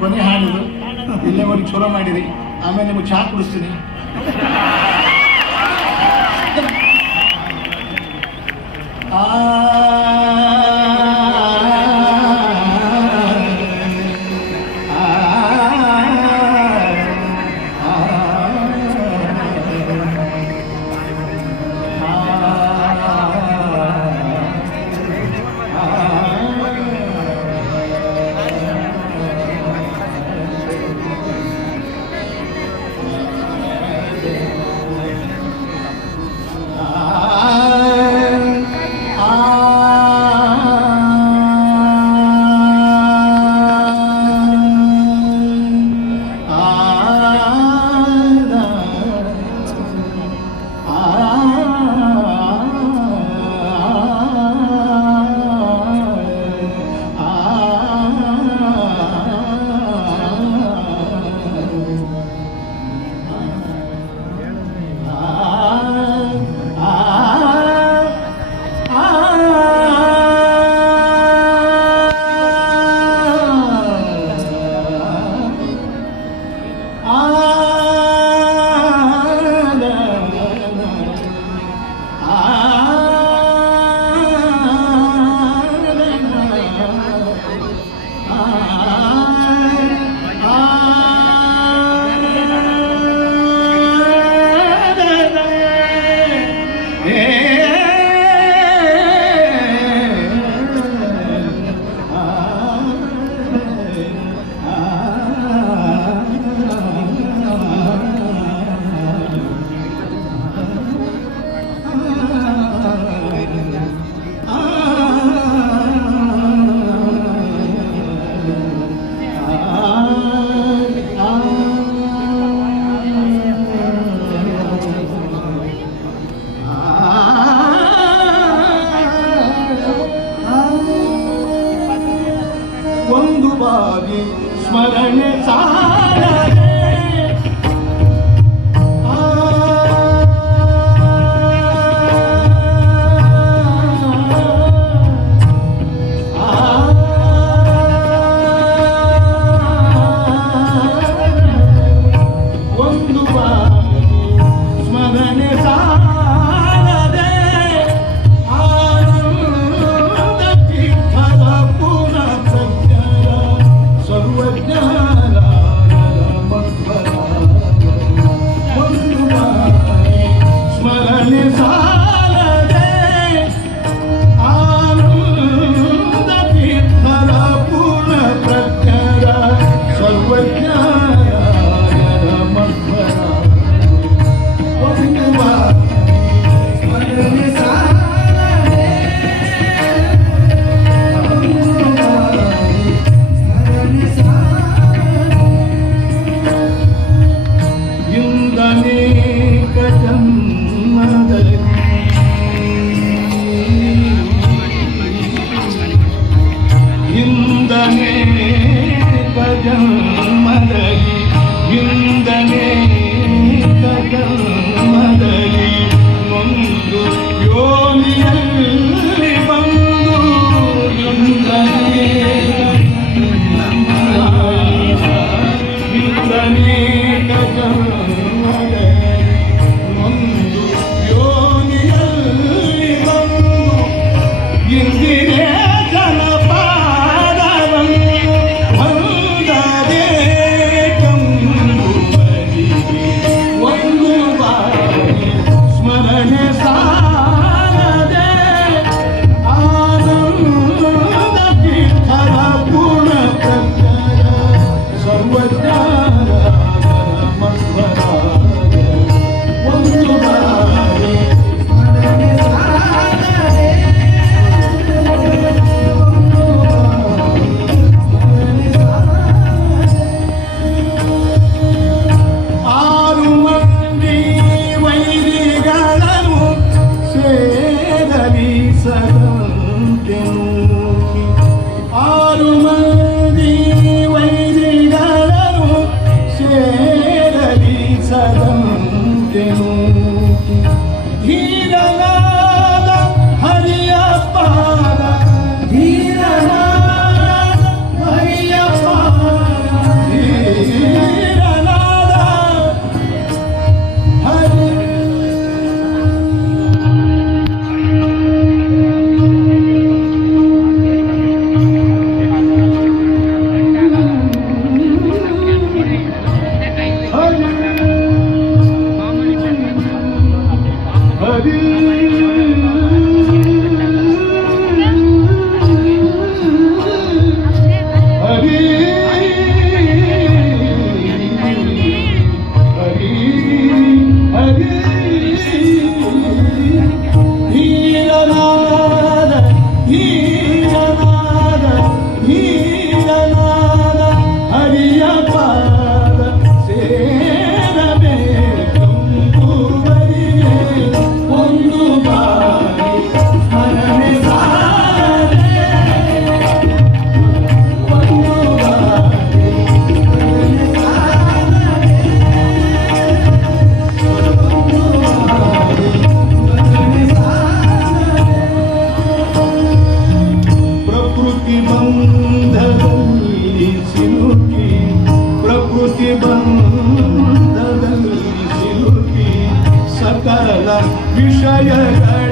ಕೊನೆ ಹಾಡಿದು ಇಲ್ಲಿವರೆಗೆ ಚಲೋ ಮಾಡಿರಿ. ಆಮೇಲೆ ನಿಮಗೆ ಚಹಾ ಕುಡಿಸ್ತೀನಿ. ಒಂದು ಬಾರಿ ಸ್ಮರಣೆ ಸಾಲದೆ ಒಂದು ಬಾರಿ ಸ್ಮರಣೆ ಸಾಲದೆ ಆನಂದ ತೀರ್ಥದ ಪುನಃ ಸರ್ವಜ್ಞಾನ ಮಧ್ವರ ಒಂದು ಬಾರಿ ಸ್ಮರಣೆ ಸಾಲದೆ ಆನಂದ ತೀರ್ಥರ ಪೂರ್ಣ ಪ್ರಜ್ಞರ ಸರ್ವಜ್ಞಾನ ಮಧ್ವರ ಒಂದು ಬಾರಿ ಸ್ಮರಣೆ ಸಾಲದೆ ಇಂದನೇಕ ಜನ್ಮದಲ್ಲಿ ಇಂದನೇಕ ಜನ್ಮದಲ್ಲಿ ಇಂದನೇಕ ಜನ್ಮದಲ್ಲಿ ಒಂದು ಯೋನಿಯಲ್ಲಿ ಬಂದು ಇಂದನೇಕ ಒಂದು ಯೋನಿಯಲ್ಲಿ ಬಂದು ಇಂದಿನೇ ಜನಪಾದವನ್ನು ಹೊಂದದೆ ಕಂಬುವರಿಗೆ ಒಂದು ಬಾರಿ ಸ್ಮರಣೆ ಸಾಲದೆ ಆನಂದ ತೀರ್ಥರ ಪೂರ್ಣ ಪ್ರಜ್ಞರ ಸರ್ವಜ್ಞಾನ ಮಧ್ವರ ಒಂದು ಬಾರಿ ಸ್ಮರಣೆ ಸಾಲದೆ ನೀರನಾದ ನೀರನಾದ ಹರಿಯ ಪಾದ ಸೇರಬೇಕೆಂಬುವರಿಗೆ ಒಂದು ಬಾರಿ ಸ್ಮರಣೆ ಸಾರದೆ ಒಂದು ಬಾರಿ ಸ್ಮರಣೆ ಸಾರದೆ ಒಂದು ಬಾರಿ ಸ್ಮರಣೆ ಸಾರದೆ ಪ್ರಕೃತಿ ಬಂಧದಲ್ಲಿ ಸಿಲುಕಿ ಪ್ರಕೃತಿ ಬಂಧದಲ್ಲಿ ಸಿಲುಕಿ ಸಕಲ ವಿಷಯಗಳ